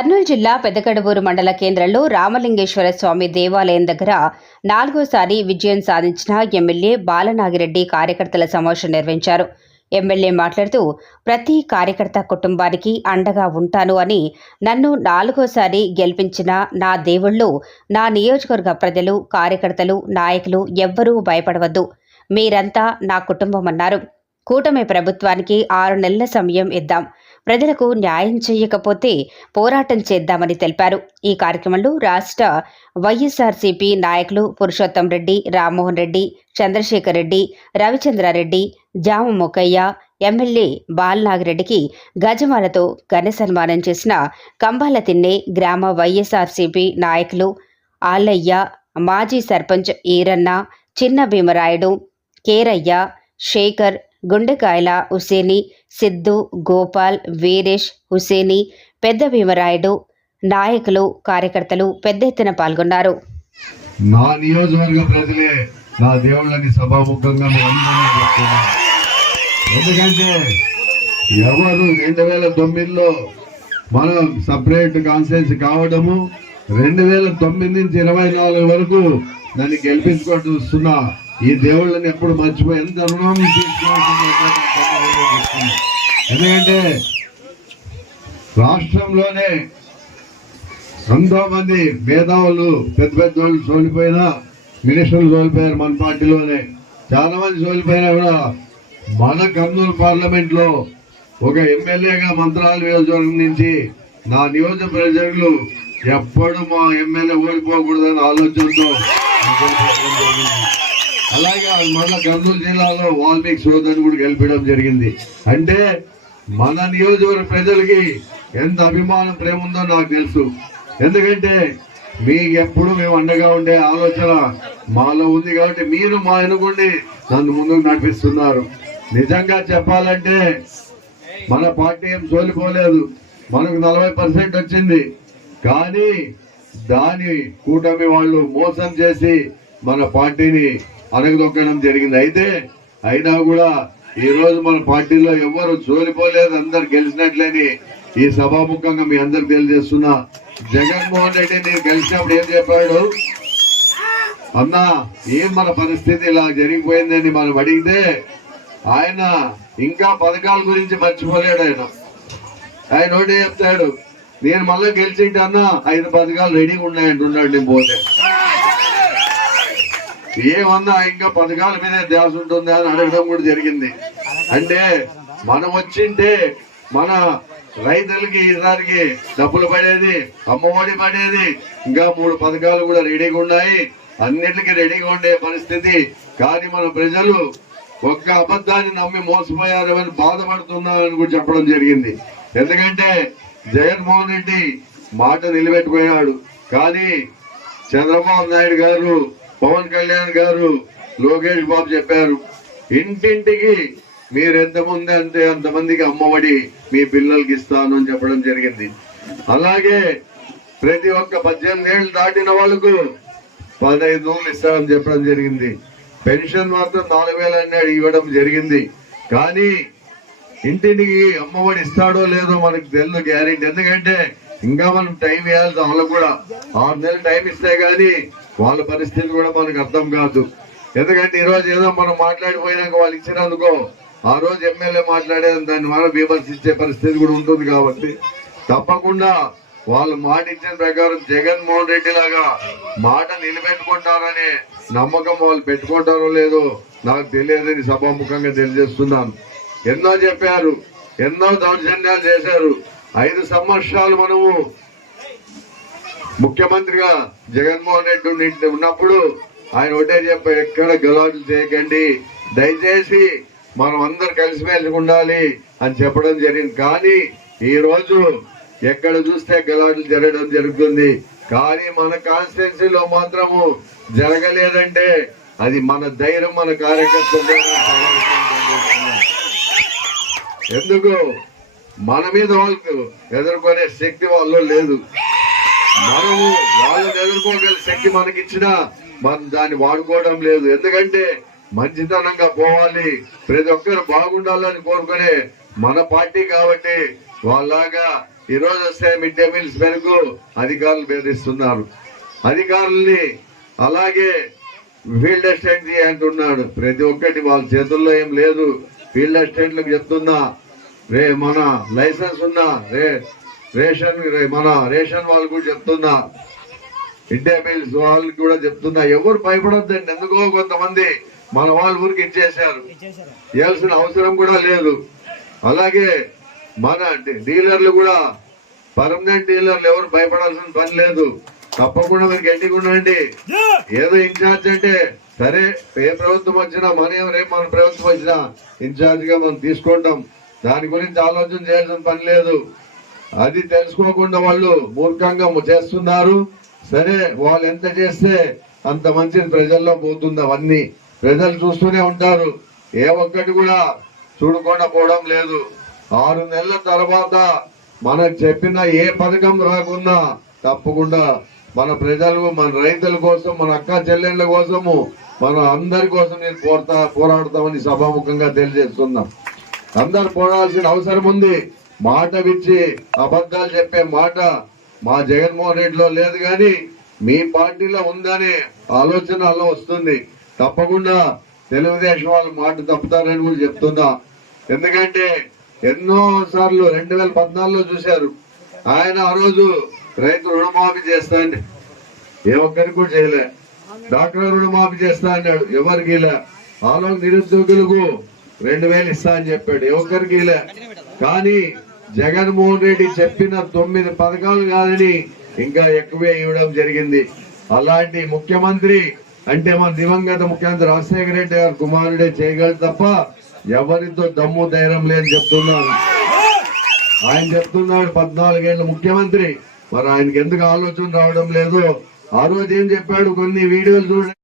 కర్నూలు జిల్లా పెద్దకడవూరు మండల కేంద్రంలో రామలింగేశ్వర స్వామి దేవాలయం దగ్గర నాలుగోసారి విజయం సాధించిన ఎమ్మెల్యే బాలనాగిరెడ్డి కార్యకర్తల సమావేశం నిర్వహించారు. ఎమ్మెల్యే మాట్లాడుతూ ప్రతి కార్యకర్త కుటుంబానికి అండగా ఉంటాను అని నన్ను నాలుగోసారి గెలిపించిన నా దేవుళ్ళు నా నియోజకవర్గ ప్రజలు కార్యకర్తలు నాయకులు ఎవ్వరూ భయపడవద్దు. మీరంతా నా కుటుంబం అన్నారు. కూటమి ప్రభుత్వానికి ఆరు నెలల సమయం ఇద్దాం. ప్రజలకు న్యాయం చేయకపోతే పోరాటం చేద్దామని తెలిపారు. ఈ కార్యక్రమంలో రాష్ట్ర వైఎస్ఆర్సీపీ నాయకులు పురుషోత్తం రెడ్డి రామ్మోహన్ రెడ్డి చంద్రశేఖర్ రెడ్డి రవిచంద్రారెడ్డి జామ మొక్కయ్య ఎమ్మెల్యే బాలనాగిరెడ్డికి గజమాలతో ఘన సన్మానం చేసిన కంబాల తిన్నే గ్రామ వైఎస్ఆర్సీపీ నాయకులు ఆలయ్య మాజీ సర్పంచ్ ఈరన్న చిన్న భీమరాయుడు కేరయ్య శేఖర్ గుండెకాయల హుసేని సిద్ధు గోపాల్ వీరేష్ హుసేని పెద్ద భీమరాయుడు నాయకులు కార్యకర్తలు పెద్ద ఎత్తున పాల్గొన్నారు. నా నియోజకవర్గ ప్రజలే నా దేవుళ్ళని సభాముఖంగా ఎందుకంటే ఎవరు రెండు వేల తొమ్మిదిలో మనం సపరేట్ కాన్స్టిట్యూన్సీ కావడము రెండు వేల తొమ్మిది నుంచి ఇరవై నాలుగు వరకు నన్ను గెలిపించుకుంటూ చూస్తున్నా ఈ దేవుళ్ళని ఎప్పుడు మర్చిపోయి ఎంత రుణం ఎందుకంటే రాష్ట్రంలోనే ఎంతో మంది మేధావులు పెద్ద పెద్ద వాళ్ళు సోలిపోయినా మినిస్టర్లు సోలిపోయారు మన పార్టీలోనే. చాలా మంది సోలిపోయినా కూడా మన కర్నూలు పార్లమెంట్లో ఒక ఎమ్మెల్యేగా మంత్రాల నియోజకవర్గం నుంచి నా నియోజక ప్రజలు ఎప్పుడు మా ఎమ్మెల్యే ఓడిపోకూడదనే ఆలోచనతో అలాగే మన కర్నూలు జిల్లాలో వాల్మీకి సోదరుని కూడా గెలిపించడం జరిగింది. అంటే మన నియోజకవర్గ ప్రజలకి ఎంత అభిమానం ప్రేమ ఉందో నాకు తెలుసు. ఎందుకంటే మీకు ఎప్పుడు మేము అండగా ఉండే ఆలోచన మాలో ఉంది కాబట్టి మీరు మా ఎనుగుండి నన్ను ముందుకు నడిపిస్తున్నారు. నిజంగా చెప్పాలంటే మన పార్టీ ఏం సోలిపోలేదు మనకు నలభై పర్సెంట్ వచ్చింది. కానీ దాని కూటమి వాళ్ళు మోసం చేసి మన పార్టీని అనగదొక్కడం జరిగింది. అయితే అయినా కూడా ఈ రోజు మన పార్టీలో ఎవరు చోలిపోలేదు అందరు గెలిచినట్లని ఈ సభాముఖంగా మీ అందరికి తెలియజేస్తున్నా. జగన్మోహన్ రెడ్డి నేను గెలిచినప్పుడు ఏం చెప్పాడు? అన్నా ఏం మన పరిస్థితి ఇలా జరిగిపోయిందని మనం అడిగితే ఆయన ఇంకా పథకాల గురించి మర్చిపోలేడు ఆయన. ఆయన ఒకటే చెప్తాడు నేను మళ్ళీ గెలిచింటే అన్న ఐదు పథకాలు రెడీగా ఉన్నాయంటున్నాడు నేను పోతే. ఏమన్నా ఇంకా పథకాల మీద ధ్యాస ఉంటుందా అని అడగడం కూడా జరిగింది. అంటే మనం వచ్చింటే మన రైతులకి ఈసారికి డబ్బులు పడేది అమ్మఒడి పడేది ఇంకా మూడు పథకాలు కూడా రెడీగా ఉన్నాయి. అన్నిటికీ రెడీగా ఉండే పరిస్థితి. కానీ మన ప్రజలు ఒక్క అబద్ధాన్ని నమ్మి మోసపోయారు అని బాధపడుతున్నారని కూడా చెప్పడం జరిగింది. ఎందుకంటే జగన్మోహన్ రెడ్డి మాట నిలబెట్టుకున్నాడు. కానీ చంద్రబాబు నాయుడు గారు పవన్ కళ్యాణ్ గారు లోకేష్ బాబు చెప్పారు ఇంటింటికి మీరు ఎంతమంది అంటే అంతమందికి అమ్మఒడి మీ పిల్లలకి ఇస్తాను అని చెప్పడం జరిగింది. అలాగే ప్రతి ఒక్క పద్దెనిమిది ఏళ్ళు దాటిన వాళ్ళకు పదహైదు నూనెలు ఇస్తామని చెప్పడం జరిగింది. పెన్షన్ మాత్రం నాలుగు వేలు అన్నాడు ఇవ్వడం జరిగింది. కానీ ఇంటింటికి అమ్మఒడి ఇస్తాడో లేదో మనకు తెలుసు గ్యారెంటీ. ఎందుకంటే ఇంకా మనం టైం ఇవ్వాలి వాళ్ళకు కూడా ఆరు నెలలు టైం ఇస్తే గానీ వాళ్ళ పరిస్థితి కూడా మనకు అర్థం కాదు. ఎందుకంటే ఈరోజు ఏదో మనం మాట్లాడిపోయినాక వాళ్ళు ఇచ్చినందుకో ఆ రోజు ఎమ్మెల్యే మాట్లాడేది దాన్ని మనం విమర్శించే పరిస్థితి కూడా ఉంటుంది కాబట్టి తప్పకుండా వాళ్ళు మాట ఇచ్చిన ప్రకారం జగన్మోహన్ రెడ్డి లాగా మాట నిలబెట్టుకుంటారనే నమ్మకం వాళ్ళు పెట్టుకుంటారో లేదో నాకు తెలియదని సభాముఖంగా తెలియజేస్తున్నాను. ఎన్నో చెప్పారు ఎన్నో దౌర్జన్యాలు చేశారు. ఐదు సంవత్సరాలు మనము ముఖ్యమంత్రిగా జగన్మోహన్ రెడ్డి ఉన్నప్పుడు ఆయన ఒకటే చెప్ప ఎక్కడ గలాట్లు చేయకండి. దయచేసి మనం అందరు కలిసిమెలిసి ఉండాలి అని చెప్పడం జరిగింది. కానీ ఈ రోజు ఎక్కడ చూస్తే గలాట్లు జరగడం జరుగుతుంది. కానీ మన కాన్స్టిట్యున్సీలో మాత్రము జరగలేదంటే అది మన ధైర్యం మన కార్యకర్తలు ఎందుకు? మన మీద వాళ్ళకు ఎదుర్కొనే శక్తి వాళ్ళు లేదు. మనము వాళ్ళని ఎదుర్కోగల శక్తి మనకిచ్చినా మనం దాన్ని వాడుకోవడం లేదు. ఎందుకంటే మంచితనంగా పోవాలి. ప్రతి ఒక్కరు బాగుండాలని కోరుకునే మన పార్టీ కాబట్టి వాళ్ళలాగా ఈ రోజు వస్తే మిడ్ డే మీల్స్ మేరకు అధికారులు బెదిరిస్తున్నారు. అధికారుల్ని అలాగే ఫీల్డ్ అసిస్టెంట్ అంటున్నాడు. ప్రతి ఒక్కటి వాళ్ళ చేతుల్లో ఏం లేదు. ఫీల్డ్ అసిస్టెంట్లకు చెప్తున్నా రే మన లైసెన్స్ ఉన్నా రే రేషన్ రే మన రేషన్ వాళ్ళు కూడా చెప్తున్నా ఇండియా మిల్స్ వాళ్ళకి కూడా చెప్తున్నా ఎవరు భయపడొద్దండి. ఎందుకో కొంతమంది మన వాళ్ళ ఊరికి ఇచ్చేసారు ఇవ్వాల్సిన అవసరం కూడా లేదు. అలాగే మన డీలర్లు కూడా పర్మనెంట్ డీలర్లు ఎవరు భయపడాల్సిన పని లేదు. తప్పకుండా మీరు గట్టిగా ఉండండి. ఏదో ఇన్ఛార్జ్ అంటే సరే ఏ ప్రభుత్వం వచ్చినా మన రేపు మన ప్రభుత్వం వచ్చినా ఇన్ఛార్జ్గా మనం తీసుకుంటాం. దాని గురించి ఆలోచన చేయాల్సిన పని లేదు. అది తెలుసుకోకుండా వాళ్ళు మూర్ఖంగా చేస్తున్నారు. సరే వాళ్ళు ఎంత చేస్తే అంత మంచిది ప్రజల్లో పోతుంది అవన్నీ. ప్రజలు చూస్తూనే ఉంటారు. ఏ ఒక్కటి కూడా చూడకుండా పోవడం లేదు. ఆరు నెలల తర్వాత మనకు చెప్పిన ఏ పథకం రాకున్నా తప్పకుండా మన ప్రజలు మన రైతుల కోసం మన అక్క చెల్లెళ్ళ కోసము మన అందరి కోసం నేను పోరాడతామని సభాముఖంగా తెలియజేస్తున్నాం. అందరు పోరాడాల్సిన అవసరం ఉంది. మాట విచ్చి అబద్ధాలు చెప్పే మాట మా జగన్మోహన్ రెడ్డిలో లేదు కానీ మీ పార్టీలో ఉందనే ఆలోచన అలా వస్తుంది. తప్పకుండా తెలుగుదేశం వాళ్ళు మాట తప్పుతారని కూడా చెప్తున్నా. ఎందుకంటే ఎన్నో సార్లు రెండు వేల పద్నాలుగులో చూశారు. ఆయన ఆ రోజు రైతు రుణమాఫీ చేస్తా ఏ ఒక్కరికి కూడా చేయలే. డాక్టర్ రుణమాఫీ చేస్తా అన్నాడు. ఎవరికి ఇలా? ఆలో నిరుద్యోగులకు రెండు వేలు ఇస్తా అని చెప్పాడు. ఏ ఒక్కరికి ఇలా? కానీ జగన్మోహన్ రెడ్డి చెప్పిన తొమ్మిది పథకాలు కాదని ఇంకా ఎక్కువే ఇవ్వడం జరిగింది. అలాంటి ముఖ్యమంత్రి అంటే మన దివంగత ముఖ్యమంత్రి రాజశేఖర రెడ్డి గారు కుమారుడే చేయగలరు తప్ప ఎవరితో దమ్ము ధైర్యం లేని చెప్తున్నాను ఆయన చెప్తున్నాడు పద్నాలుగేళ్ళ ముఖ్యమంత్రి. మరి ఆయనకి ఎందుకు ఆలోచన రావడం లేదు ఆ రోజు ఏం చెప్పాడు కొన్ని వీడియోలు చూడండి.